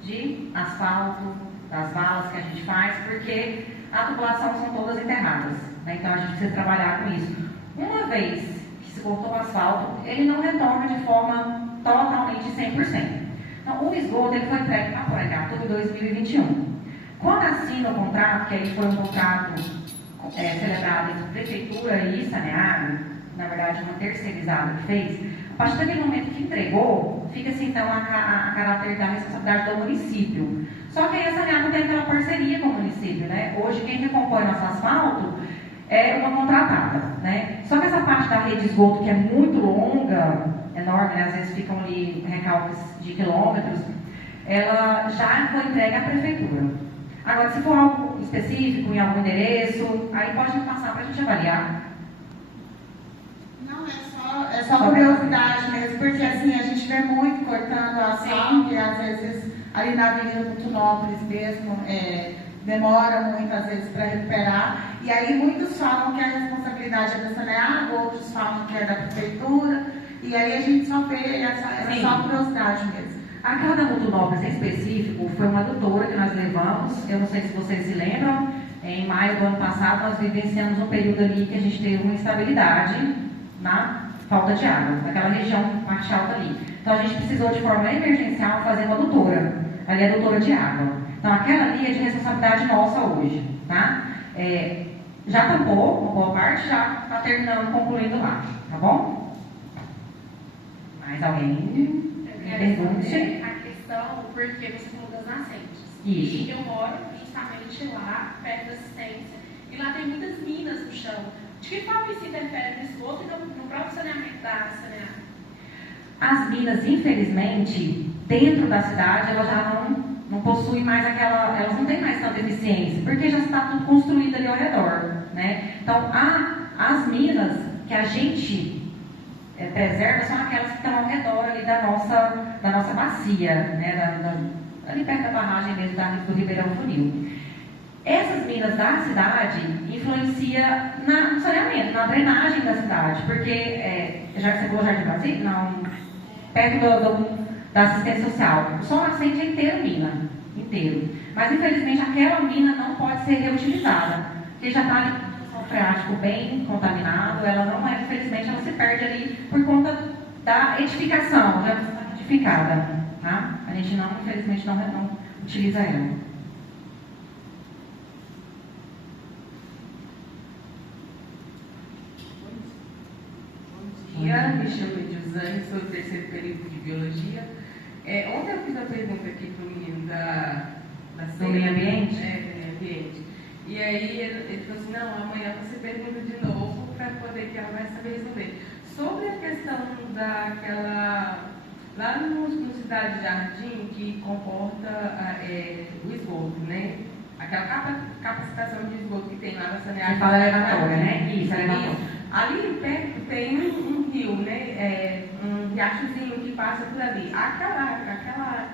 de asfalto, das valas que a gente faz, porque a tubulação são todas enterradas, né? Então a gente precisa trabalhar com isso. Uma vez que se cortou o asfalto, ele não retorna de forma totalmente 100%. Então o esgoto ele foi entregue para a Poregatuba em 2021. Quando assina o contrato, que aí foi um contrato celebrado entre Prefeitura e Saneago, na verdade uma terceirizada que fez, a partir daquele momento que entregou, fica-se então a caráter da responsabilidade do município. Só que aí a Saneago tem aquela parceria com o município, né? Hoje quem recompõe nosso asfalto é uma contratada, né? Só que essa parte da rede de esgoto, que é muito longa, enorme, né? Às vezes ficam ali recalques de quilômetros, ela já foi entregue à prefeitura. Agora, se for algo específico, em algum endereço, aí pode me passar para a gente avaliar. Não, é só curiosidade mesmo, porque assim, a gente vê muito cortando asfalto, e às vezes ali na Avenida Mutunópolis mesmo, demora muito às vezes para recuperar, e aí muitos falam que a responsabilidade é da Saneago, outros falam que é da prefeitura, e aí a gente só vê, é só curiosidade mesmo. Aquela da Mutunópolis em específico foi uma adutora que nós levamos, eu não sei se vocês se lembram, em maio do ano passado nós vivenciamos um período ali que a gente teve uma instabilidade na falta de água, naquela região mais alta ali. Então a gente precisou de forma emergencial fazer uma adutora, ali é adutora de água. Então aquela ali é de responsabilidade nossa hoje, tá? Já tampou, uma boa parte, já está terminando, concluindo lá, tá bom? Mais alguém? Pergunte a questão, porque você falou das nascentes. Isso. E eu moro justamente lá, perto da assistência, e lá tem muitas minas no chão. De que forma isso interfere no esgoto e no próprio saneamento da Saneago? As minas, infelizmente, dentro da cidade, elas já não possuem mais elas não têm mais tanta eficiência, porque já está tudo construído ali ao redor, né? Então, as minas que a gente preserva são aquelas que estão ao redor ali da nossa bacia, né? Ali perto da barragem mesmo do Ribeirão Funil. Essas minas da cidade influenciam no saneamento, na drenagem da cidade, porque, já que você falou Jardim Brasil, perto da assistência social, o sol nascente é inteiro mina, inteiro. Mas infelizmente aquela mina não pode ser reutilizada, porque já está ali com o freático bem contaminado, ela não é, infelizmente, ela se perde ali por conta da edificação, já está edificada, tá? A gente infelizmente não utiliza ela. Me chamo Edilzane, sou do terceiro período de Biologia. Ontem eu fiz uma pergunta aqui para o menino do meio ambiente? Do meio ambiente. E aí ele falou assim, não, amanhã você pergunta de novo para poder que ela vai saber responder. Sobre a questão lá no Cidade Jardim, que comporta o esgoto, né? Aquela capacitação de esgoto que tem lá na Saneago. Você fala elevatória, né? Isso, elevatória. Ali perto tem um rio, né? Um riachozinho que passa por ali. Aquela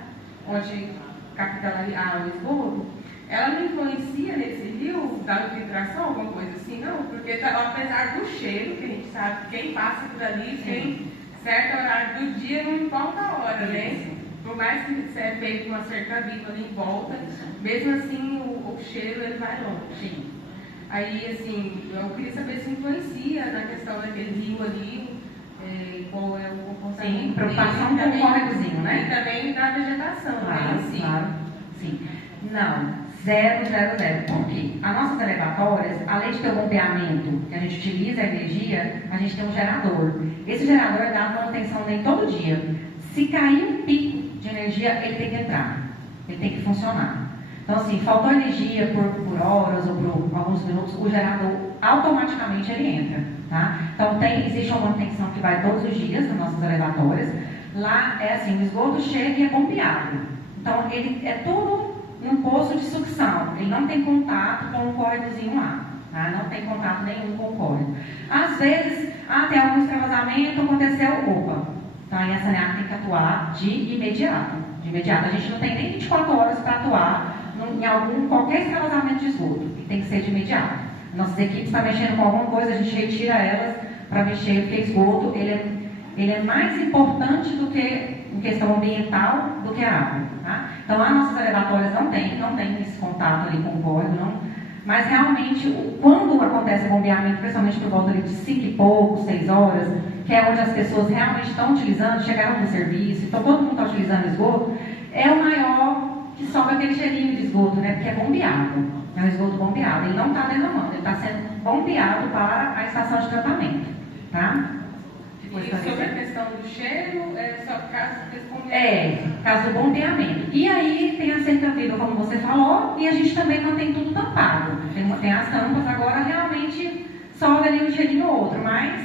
onde capta o esgoto, ela não influencia nesse rio da infiltração, alguma coisa assim, não? Porque apesar do cheiro, que a gente sabe, quem passa por ali tem certo horário do dia, não importa a hora, né? Por mais que seja feito uma cerca viva ali em volta, mesmo assim o cheiro ele vai longe. Sim. Aí, assim, eu queria saber se influencia na questão daquele rio ali, qual é o comportamento. Sim, preocupação com o córregozinho, né? E também da vegetação, claro, né? Sim. Claro, sim. Não, 0. Por quê? As nossas elevatórias, além de ter o bombeamento, que a gente utiliza a energia, a gente tem um gerador. Esse gerador é dado manutenção dele todo dia. Se cair um pico de energia, ele tem que entrar, ele tem que funcionar. Então, assim, faltou energia por horas ou por alguns minutos, o gerador automaticamente ele entra, tá? Então, existe uma manutenção que vai todos os dias nas nossas elevatórias. Lá é assim, o esgoto chega e é bombeado. Então, ele é tudo num poço de sucção. Ele não tem contato com o córregozinho lá. Tá? Não tem contato nenhum com o córrego. Às vezes, tem algum extravasamento, aconteceu, opa. Então, aí a Saneago tem que atuar de imediato. De imediato. A gente não tem nem 24 horas para atuar em qualquer extravasamento de esgoto. Tem que ser de imediato. Nossas equipes estão mexendo com alguma coisa, a gente retira elas para mexer, porque esgoto, ele é mais importante do que em questão ambiental do que a água. Tá? Então, as nossas elevatórias não tem esse contato ali com o córrego, não. Mas realmente, quando acontece o bombeamento, principalmente por volta de 5 e pouco, 6 horas, que é onde as pessoas realmente estão utilizando, chegaram do serviço, então todo mundo está utilizando esgoto, é o maior que sobe aquele cheirinho de esgoto, né? Porque é bombeado, é um esgoto bombeado, ele não está derramando, ele está sendo bombeado para a estação de tratamento, tá? E sobre a questão do cheiro, só caso responder. Caso do bombeamento. E aí tem a cerca-viva, como você falou, e a gente também mantém tudo tampado. Tem as tampas, agora realmente sobe ali um cheirinho ou outro, mas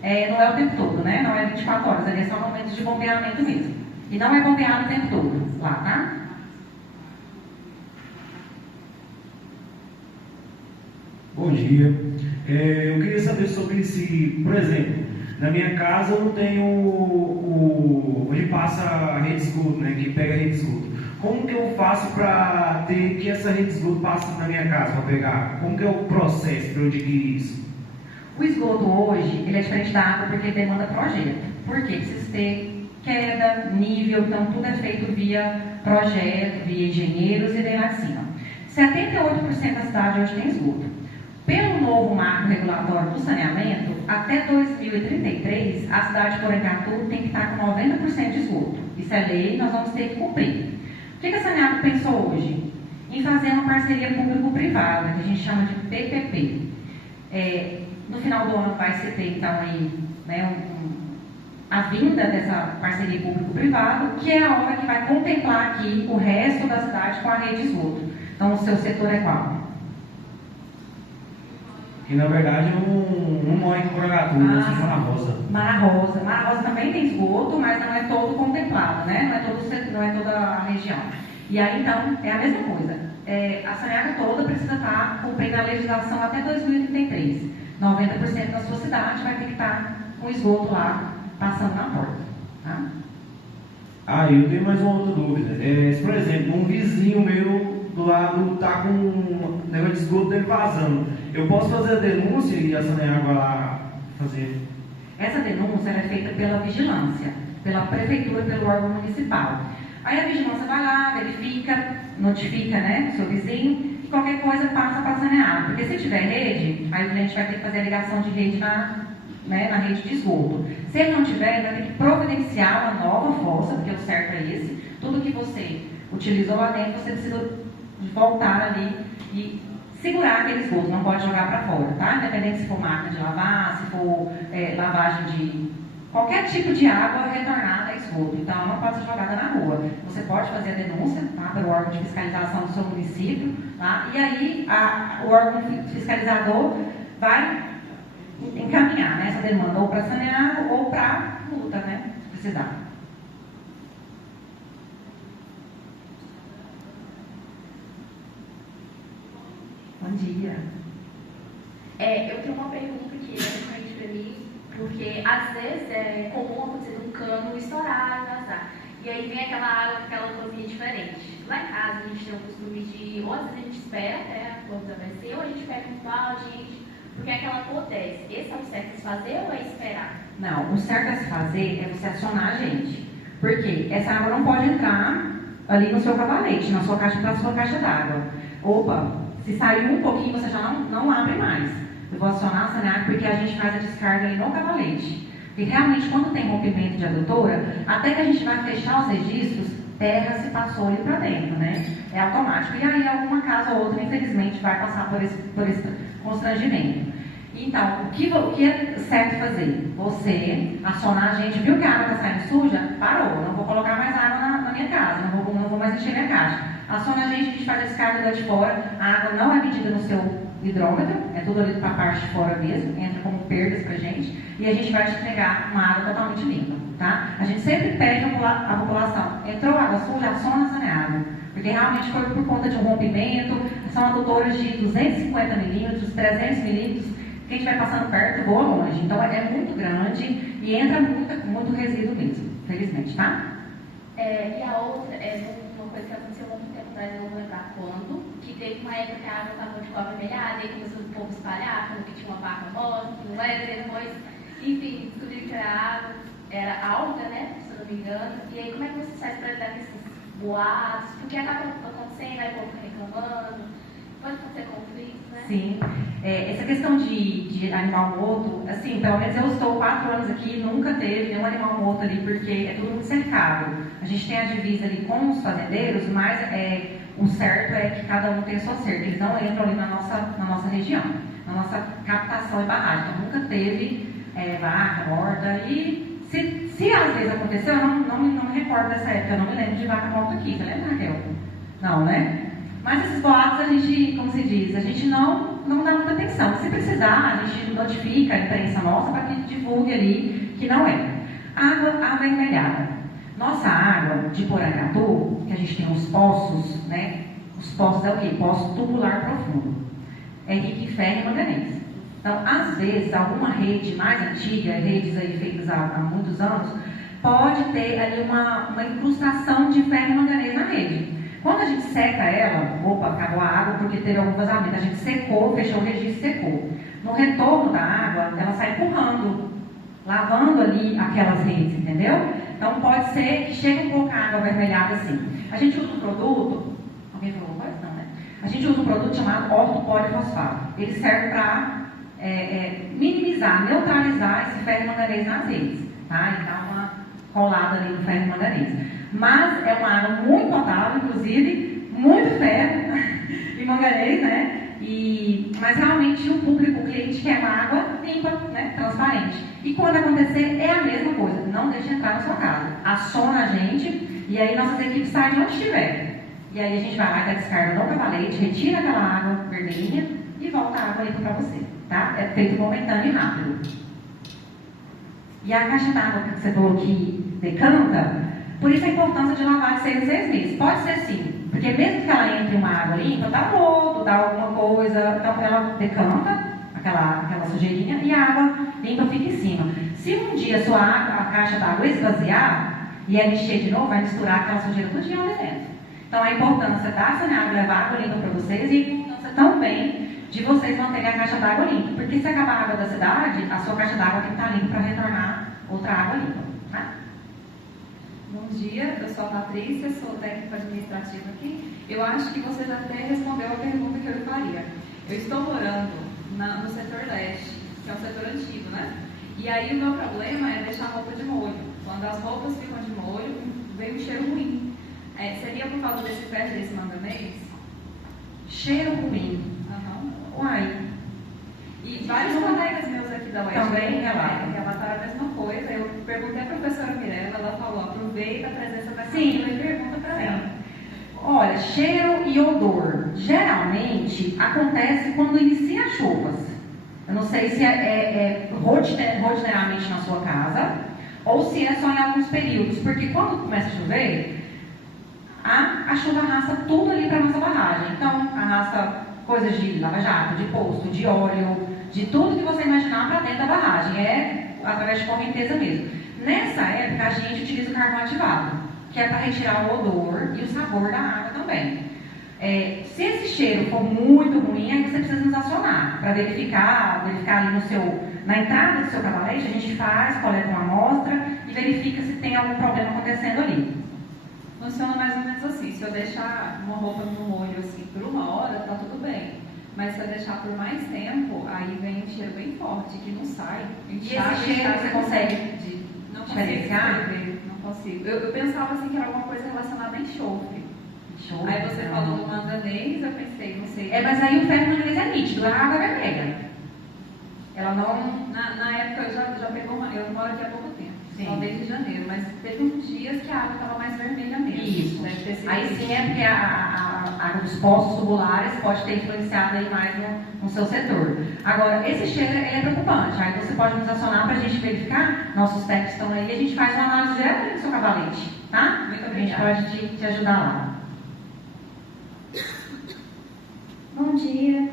não é o tempo todo, né? Não é 24 horas, ali é só momentos de bombeamento mesmo. E não é bombeado o tempo todo lá, tá? Bom dia. Eu queria saber sobre se, por exemplo, na minha casa eu não tenho onde passa a rede de esgoto, né, que pega a rede de esgoto. Como que eu faço para ter que essa rede de esgoto passe na minha casa para pegar? Como que é o processo para eu adquirir isso? O esgoto hoje, ele é diferente da água porque ele demanda projeto. Por quê? Precisa ter queda, nível, então tudo é feito via projeto, via engenheiros e vem lá de cima. 78% da cidade hoje tem esgoto. Pelo novo marco regulatório do saneamento, até 2033, a cidade de Porangatu tem que estar com 90% de esgoto. Isso é lei, nós vamos ter que cumprir. O que a Saneago pensou hoje? Em fazer uma parceria público-privada, que a gente chama de PPP. No final do ano vai se ter, então, aí, né, a vinda dessa parceria público-privada, que é a hora que vai contemplar aqui o resto da cidade com a rede de esgoto. Então, o seu setor é qual? Que na verdade eu não moro em Porangatu, eu sou de Mara Rosa. Mara Rosa. Mara Rosa também tem esgoto, mas não é todo contemplado, né? Não é toda a região. E aí, então, é a mesma coisa. A Saneago toda precisa estar cumprindo a legislação até 2033. 90% da sua cidade vai ter que estar com esgoto lá, passando na porta. Tá? Eu tenho mais uma outra dúvida. Se, por exemplo, um vizinho meu do lado está com um negócio de esgoto dele vazando, eu posso fazer a denúncia e a Saneago lá fazer? Essa denúncia é feita pela vigilância, pela prefeitura, pelo órgão municipal. Aí a vigilância vai lá, verifica, notifica, né, o seu vizinho, e qualquer coisa passa para a Saneago. Porque se tiver rede, aí o cliente vai ter que fazer a ligação de rede na rede de esgoto. Se ele não tiver, ele vai ter que providenciar uma nova fossa, porque o certo é esse. Tudo que você utilizou lá dentro, você precisa voltar ali e segurar aquele esgoto, não pode jogar para fora, tá? Independente se for máquina de lavar, se for lavagem de qualquer tipo de água retornada a esgoto. Então, não pode ser jogada na rua. Você pode fazer a denúncia, tá? Pelo órgão de fiscalização do seu município, tá? E aí o órgão fiscalizador vai encaminhar, né, essa demanda ou para Saneago ou para multa, né, se precisar. Bom dia. Eu tenho uma pergunta que é diferente para mim, porque às vezes é comum acontecer um cano estourar e vazar. E aí vem aquela água com aquela coisinha diferente. Lá em casa a gente tem o costume de, ou às vezes a gente espera até a cor desaparecer, ou a gente pega um balde, porque aquela cor desce. Esse é o certo a se fazer ou é esperar? Não, o certo a se fazer é você acionar a gente. Porque essa água não pode entrar ali no seu cavalete, na sua caixa d'água. Opa, se saiu um pouquinho, você já não abre mais. Eu vou acionar a Saneago porque a gente faz a descarga ali no cavalete. E realmente, quando tem rompimento de adutora, até que a gente vai fechar os registros, terra se passou ali para dentro, né? É automático. E aí, alguma casa ou outra, infelizmente, vai passar por esse constrangimento. Então, o que é certo fazer? Você acionar a gente, viu que a água está saindo suja? Parou, não vou colocar mais água na minha casa, não vou mais encher minha caixa. Aciona a gente faz a descarga lá de fora, a água não é medida no seu hidrômetro, é tudo ali para a parte de fora mesmo, entra como perdas para a gente, e a gente vai te entregar uma água totalmente limpa. tá? A gente sempre pede à população, entrou água suja, aciona a Saneago, porque realmente foi por conta de um rompimento, são adutoras de 250 milímetros, 300 milímetros, quem estiver passando perto voa longe, então é muito grande e entra muito resíduo mesmo, felizmente, tá? E a outra é uma coisa que aconteceu há muito tempo atrás, eu não vou lembrar quando, que teve uma época que a água estava de cor avermelhada, e começou o povo espalhar, falando que tinha uma vaca morta, que não era, depois, enfim, descobriram que era alga, né, se eu não me engano. E aí, como é que você faz para lidar com esses boatos? Porque acaba acontecendo, aí o povo fica reclamando, pode acontecer conflitos, né? Sim. Essa questão de animal morto, assim, pelo menos eu estou 4 anos aqui, nunca teve nenhum animal morto ali, porque é tudo muito cercado. A gente tem a divisa ali com os fazendeiros, mas o certo é que cada um tem a sua cerca, eles não entram ali na nossa região, na nossa captação e barragem. Então nunca teve vaca morta e se às vezes aconteceu, eu não me recordo dessa época, eu não me lembro de vaca morta aqui, você lembra, Raquel? Não, né? Mas esses boatos a gente, como se diz, a gente não dá muita atenção. Se precisar, a gente notifica a imprensa nossa para que divulgue ali que não é. Água avermelhada. Nossa água de Porangatu, que a gente tem os poços, né? Os poços é o quê? Poço tubular profundo. É rico em ferro e manganês. Então, às vezes, alguma rede mais antiga, redes aí feitas há muitos anos, pode ter ali uma incrustação de ferro e manganês na rede. Quando a gente seca ela, acabou a água porque teve algum vazamento, a gente secou, fechou o registro e secou. No retorno da água, ela sai empurrando, lavando ali aquelas redes, entendeu? Então pode ser que chegue um pouco a água avermelhada assim. A gente usa um produto, alguém falou alguma coisa? Não, né? A gente usa um produto chamado ortopolifosfato. Ele serve para minimizar, neutralizar esse ferro e manganês nas redes, tá? Ele dá uma colada ali no ferro e manganês. Mas é uma água muito potável, inclusive, muito ferro e manganês, né? Mas realmente o público, o cliente quer uma água limpa, né? Transparente. E quando acontecer, é a mesma coisa. Não deixe entrar na sua casa. Aciona a gente e aí nossas equipes saem de onde estiver. E aí a gente vai lá e dá descarga no cavalete, retira aquela água vermelhinha e volta a água limpa para você, tá? É feito momentâneo e rápido. E a caixa d'água que você falou que decanta, por isso a importância de lavar de 6 em 6 meses. Pode ser sim, porque mesmo que ela entre uma água limpa, dá um lodo, dá alguma coisa, então ela decanta aquela sujeirinha e a água limpa fica em cima. Se um dia a caixa d'água esvaziar e ela encher de novo, vai misturar aquela sujeira tudinho ali dentro. Então a importância da Saneago levar água limpa para vocês e a importância também de vocês manterem a caixa d'água limpa. Porque se acabar a água da cidade, a sua caixa d'água tem que estar limpa para retornar outra água limpa. Tá? Bom dia, eu sou a Patrícia, sou técnica administrativa aqui. Eu acho que você já até respondeu a pergunta que eu lhe faria. Eu estou morando no setor leste, que é um setor antigo, né? E aí o meu problema é deixar a roupa de molho. Quando as roupas ficam de molho, vem um cheiro ruim. Seria por causa desse ferro, desse manganês? Cheiro ruim. Uai. E vários colegas meus aqui da UES também relataram a mesma coisa. Eu perguntei à professora Mirella, ela falou, aproveita a presença da Sim. e pergunta para ela. Olha, cheiro e odor. Geralmente acontece quando inicia as chuvas. Eu não sei se é rotineiramente na sua casa ou se é só em alguns períodos. Porque quando começa a chover, a chuva arrasta tudo ali para a nossa barragem. Então, arrasta coisas de lava-jato, de poço, de óleo, de tudo que você imaginar para dentro da barragem. É através de correnteza mesmo. Nessa época, a gente utiliza o carvão ativado, que é para retirar o odor e o sabor da água também. Se esse cheiro for muito ruim, aí você precisa nos acionar para verificar ali na entrada do seu cavalete, a gente faz, coleta uma amostra e verifica se tem algum problema acontecendo ali. Funciona mais ou menos assim, se eu deixar uma roupa no molho assim por 1 hora, tá tudo bem. Mas se eu deixar por mais tempo, aí vem um cheiro bem forte, que não sai. E esse cheiro você consegue diferenciar? Não consigo. Eu pensava assim que era alguma coisa relacionada a enxofre. Aí você falou do manganês, eu pensei, não sei. Mas aí o ferro manganês é nítido, a água é vermelha. Ela não... Na época já pegou eu moro aqui há pouco tempo. Sim. Só desde janeiro, mas teve uns dias que a água estava mais vermelha mesmo. Isso. Deve ter sido aí sim é porque a água dos poços tubulares pode ter influenciado aí mais no seu setor. Agora, esse cheiro ele é preocupante. Aí você pode nos acionar para a gente verificar, nossos técnicos estão aí, a gente faz uma análise diretamente do seu cavalete, tá? Muito A gente obrigada. pode te ajudar lá. Bom dia.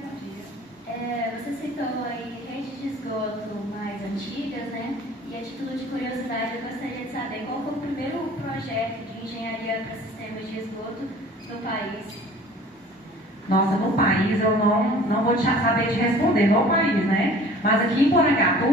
Você citou aí redes de esgoto mais antigas, né? E a título de curiosidade, eu gostaria de saber qual foi o primeiro projeto de engenharia para sistemas de esgoto do país. Nossa, no país eu não vou te saber te responder, no país, né? Mas aqui em Porangatu,